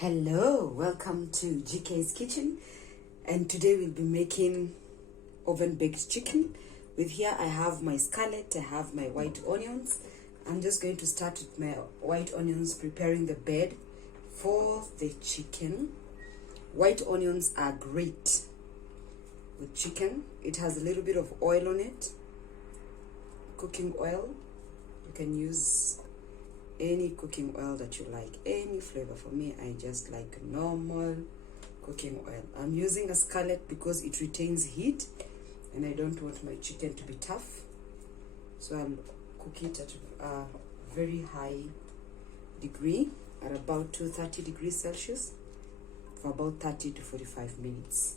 Hello, welcome to GK's Kitchen, and today we'll be making oven baked chicken. With here I have my scallion, I have my white onions. I'm just going to start with my white onions, preparing the bed for the chicken. White onions are great with chicken. It has a little bit of oil on it, cooking oil. You can use any cooking oil that you like, any flavor. For me, I just like normal cooking oil. I'm using a scallion because it retains heat and I don't want my chicken to be tough, so I'll cook it at a very high degree at about 230 degrees Celsius for about 30 to 45 minutes.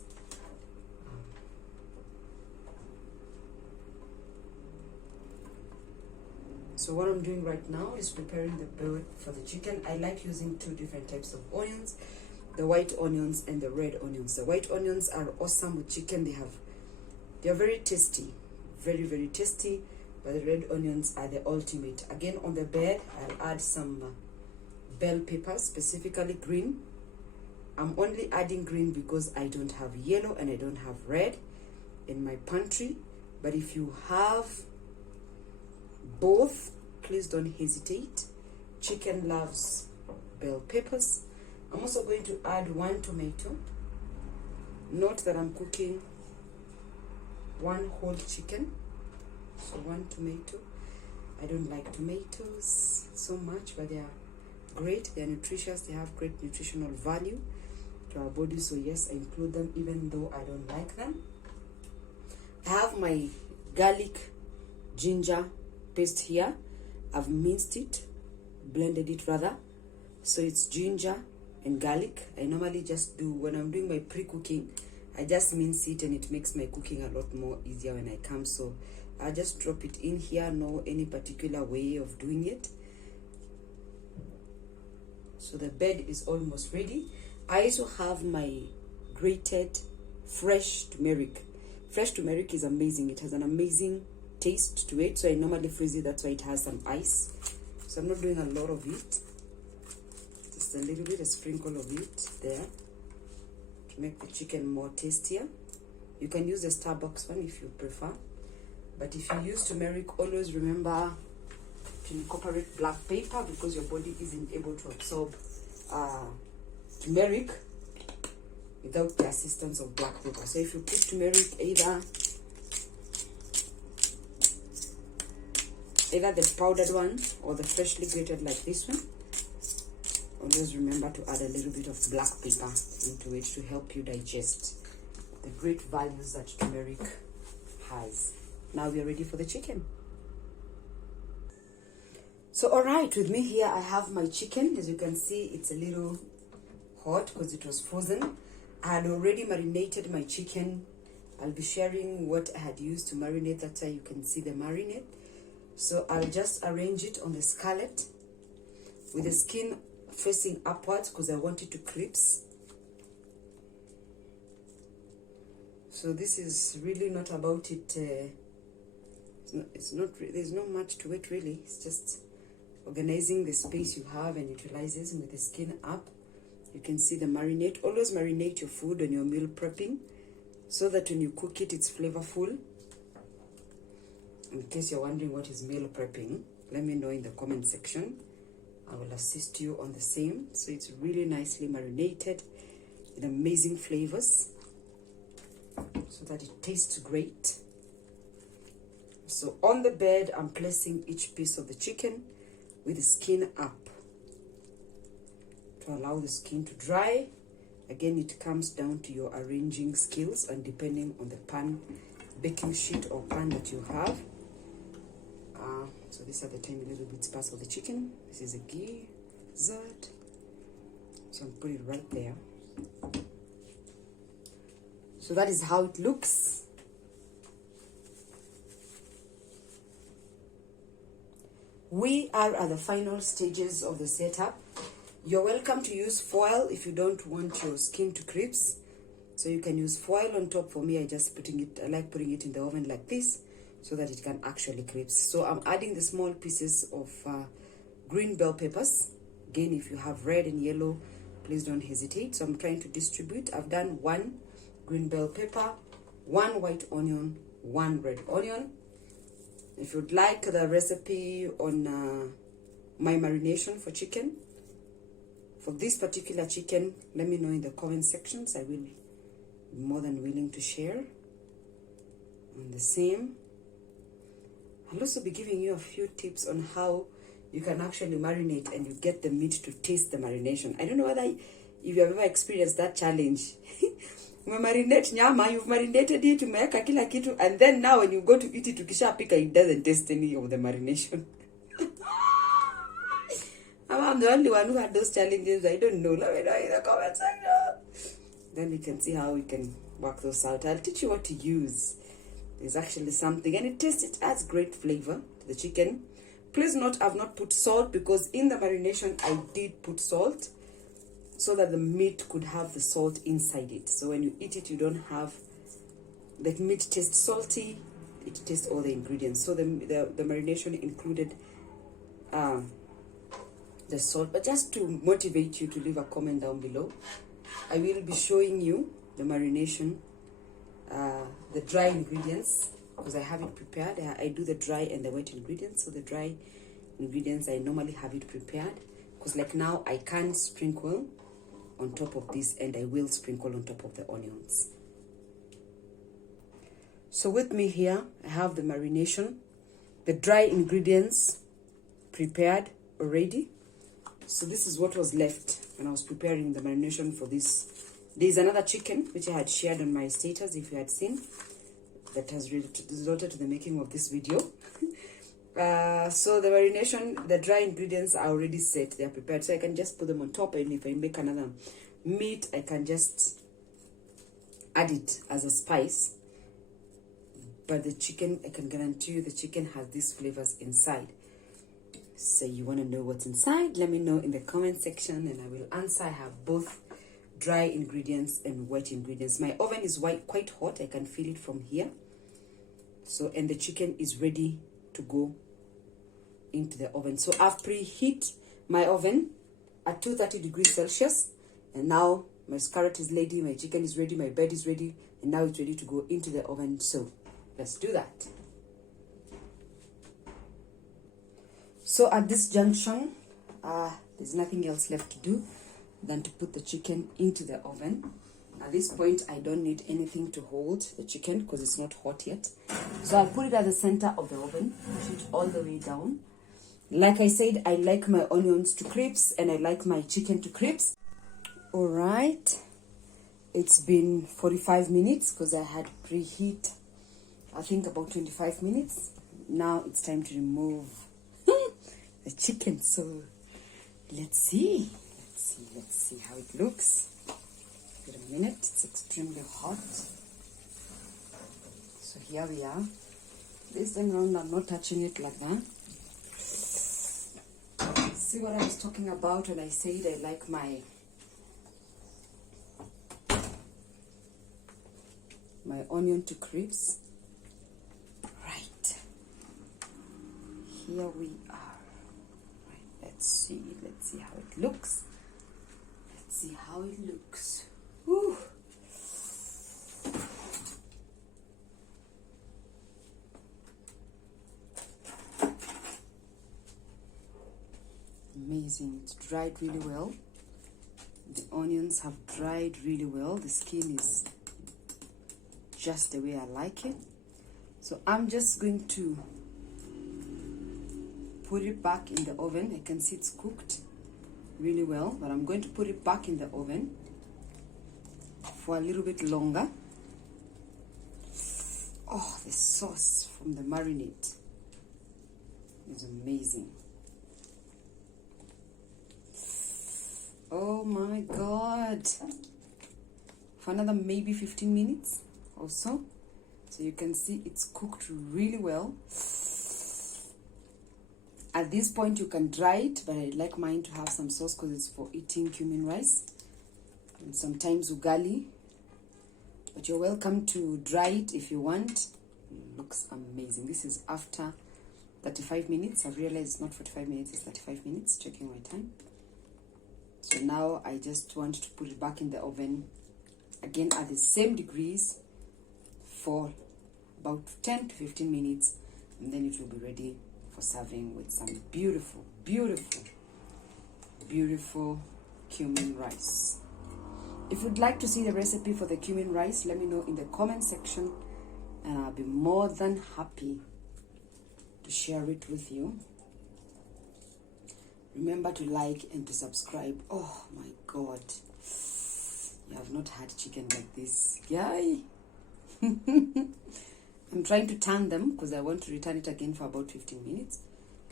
So what I'm doing right now is preparing the bed for the chicken. I like using two different types of onions, the white onions and the red onions. The white onions are awesome with chicken. They're very tasty, very tasty, but the red onions are the ultimate. Again, on the bed, I'll add some bell peppers, specifically green. I'm only adding green because I don't have yellow and I don't have red in my pantry. But if you have both, please don't hesitate. Chicken loves bell peppers. I'm also going to add 1 tomato. Note that I'm cooking 1 whole chicken, so 1 tomato. I don't like tomatoes so much, but they are great. They are nutritious. They have great nutritional value to our body, so yes, I include them even though I don't like them. I have my garlic ginger paste here. I've minced it, blended it rather, so it's ginger and garlic. I normally just do, when I'm doing my pre-cooking, I just mince it and it makes my cooking a lot more easier when I come. So I just drop it in here, no any particular way of doing it. So the bed is almost ready. I also have my grated fresh turmeric. Fresh turmeric is amazing. It has an amazing taste to it, so I normally freeze it. That's why it has some ice. So I'm not doing a lot of it, just a little bit, a sprinkle of it there to make the chicken more tastier. You can use the Starbucks one if you prefer, but if you use turmeric, always remember to incorporate black pepper because your body isn't able to absorb turmeric without the assistance of black pepper. So if you put turmeric, either the powdered one or the freshly grated like this one, always remember to add a little bit of black pepper into it to help you digest the great values that turmeric has. Now we are ready for the chicken. So alright, with me here I have my chicken. As you can see, it's a little hot because it was frozen. I had already marinated my chicken. I'll be sharing what I had used to marinate. That's how you can see the marinade. So I'll just arrange it on the scallion with the skin facing upwards because I want it to crisp. So this is really not about it. It's not. There's not much to it really. It's just organizing the space you have and utilizing with the skin up. You can see the marinade. Always marinate your food when you're meal prepping so that when you cook it, it's flavorful. In case you're wondering what is meal prepping, let me know in the comment section. I will assist you on the same. So it's really nicely marinated with amazing flavors so that it tastes great. So on the bed, I'm placing each piece of the chicken with the skin up to allow the skin to dry. Again, it comes down to your arranging skills and depending on the pan, baking sheet or pan that you have. So these are the tiny little bits parts of the chicken. This is a gizzard. So I'm putting it right there. So that is how it looks. We are at the final stages of the setup. You're welcome to use foil if you don't want your skin to crisp. So you can use foil on top. For me, I like putting it in the oven like this, so that it can actually crisp. So I'm adding the small pieces of green bell peppers. Again, if you have red and yellow, please don't hesitate. So I'm trying to distribute. I've done 1 green bell pepper, 1 white onion, 1 red onion. If you'd like the recipe on my marination for chicken, for this particular chicken, let me know in the comment sections. I will be more than willing to share on the same. I'll also be giving you a few tips on how you can actually marinate and you get the meat to taste the marination. I don't know whether if you have ever experienced that challenge. Marinate nyama, you've marinated it, umeweka kila kitu, and then now when you go to eat it, ukishapika, it doesn't taste any of the marination. I'm the only one who had those challenges. I don't know. Let me know in the comment section. Then we can see how we can work those out. I'll teach you what to use. There's actually something, and it adds great flavor to the chicken. Please note, I've not put salt because in the marination I did put salt so that the meat could have the salt inside it. So when you eat it, you don't have the meat taste salty. It tastes all the ingredients. So the marination included the salt. But just to motivate you to leave a comment down below, I will be showing you the marination, the dry ingredients, because I have it prepared. I do the dry and the wet ingredients. So the dry ingredients, I normally have it prepared, because like now I can sprinkle on top of this, and I will sprinkle on top of the onions. So with me here, I have the marination, the dry ingredients prepared already. So this is what was left when I was preparing the marination for this. There's another chicken which I had shared on my status, if you had seen, that has resulted to the making of this video. So the marination, the dry ingredients are already set, they are prepared, so I can just put them on top, and if I make another meat, I can just add it as a spice. But the chicken, I can guarantee you the chicken has these flavors inside. So you want to know what's inside, let me know in the comment section and I will answer. I have both dry ingredients and wet ingredients. My oven is quite hot, I can feel it from here. So, and the chicken is ready to go into the oven. So I've preheat my oven at 230 degrees Celsius, and now my carrot is ready, my chicken is ready, my bed is ready, and now it's ready to go into the oven. So let's do that. So at this junction, there's nothing else left to do than to put the chicken into the oven. At this point, I don't need anything to hold the chicken because it's not hot yet. So I'll put it at the center of the oven, push it all the way down. Like I said, I like my onions to crisp and I like my chicken to crisp. All right, it's been 45 minutes because I had preheat, I think about 25 minutes. Now it's time to remove the chicken. So let's see how it looks. Wait a minute, it's extremely hot. So here we are. This time around, I'm not touching it like that. See what I was talking about when I said I like my onion to crisp. Right. Here we are. Right. Let's see how it looks. Let's see how it looks. Whew. Amazing. It's dried really well. The onions have dried really well. The skin is just the way I like it. So I'm just going to put it back in the oven. I can see it's cooked really well, but I'm going to put it back in the oven for a little bit longer. Oh, the sauce from the marinade is amazing. Oh my God. For another maybe 15 minutes or so. So you can see it's cooked really well. At this point you can dry it, but I like mine to have some sauce because it's for eating cumin rice and sometimes ugali. But you're welcome to dry it if you want. It looks amazing. This is after 35 minutes. I've realized it's not 45 minutes, it's 35 minutes. Checking my time. So now I just want to put it back in the oven again at the same degrees for about 10 to 15 minutes, and then it will be ready for serving with some beautiful, beautiful, beautiful cumin rice. If you'd like to see the recipe for the cumin rice, let me know in the comment section, and I'll be more than happy to share it with you. Remember to like and to subscribe. Oh my God, you have not had chicken like this. Yay! I'm trying to turn them because I want to return it again for about 15 minutes.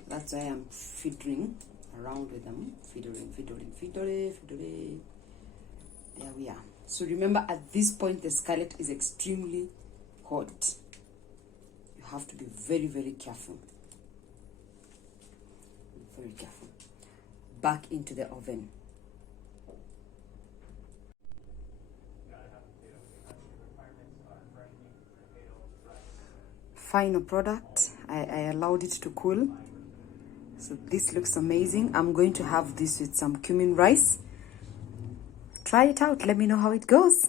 That's why I'm fiddling around with them. Fiddling. There we are. So remember, at this point, the skillet is extremely hot. You have to be very, very careful. Very careful. Back into the oven. Final product. I allowed it to cool. So this looks amazing. I'm going to have this with some cumin rice. Try it out. Let me know how it goes.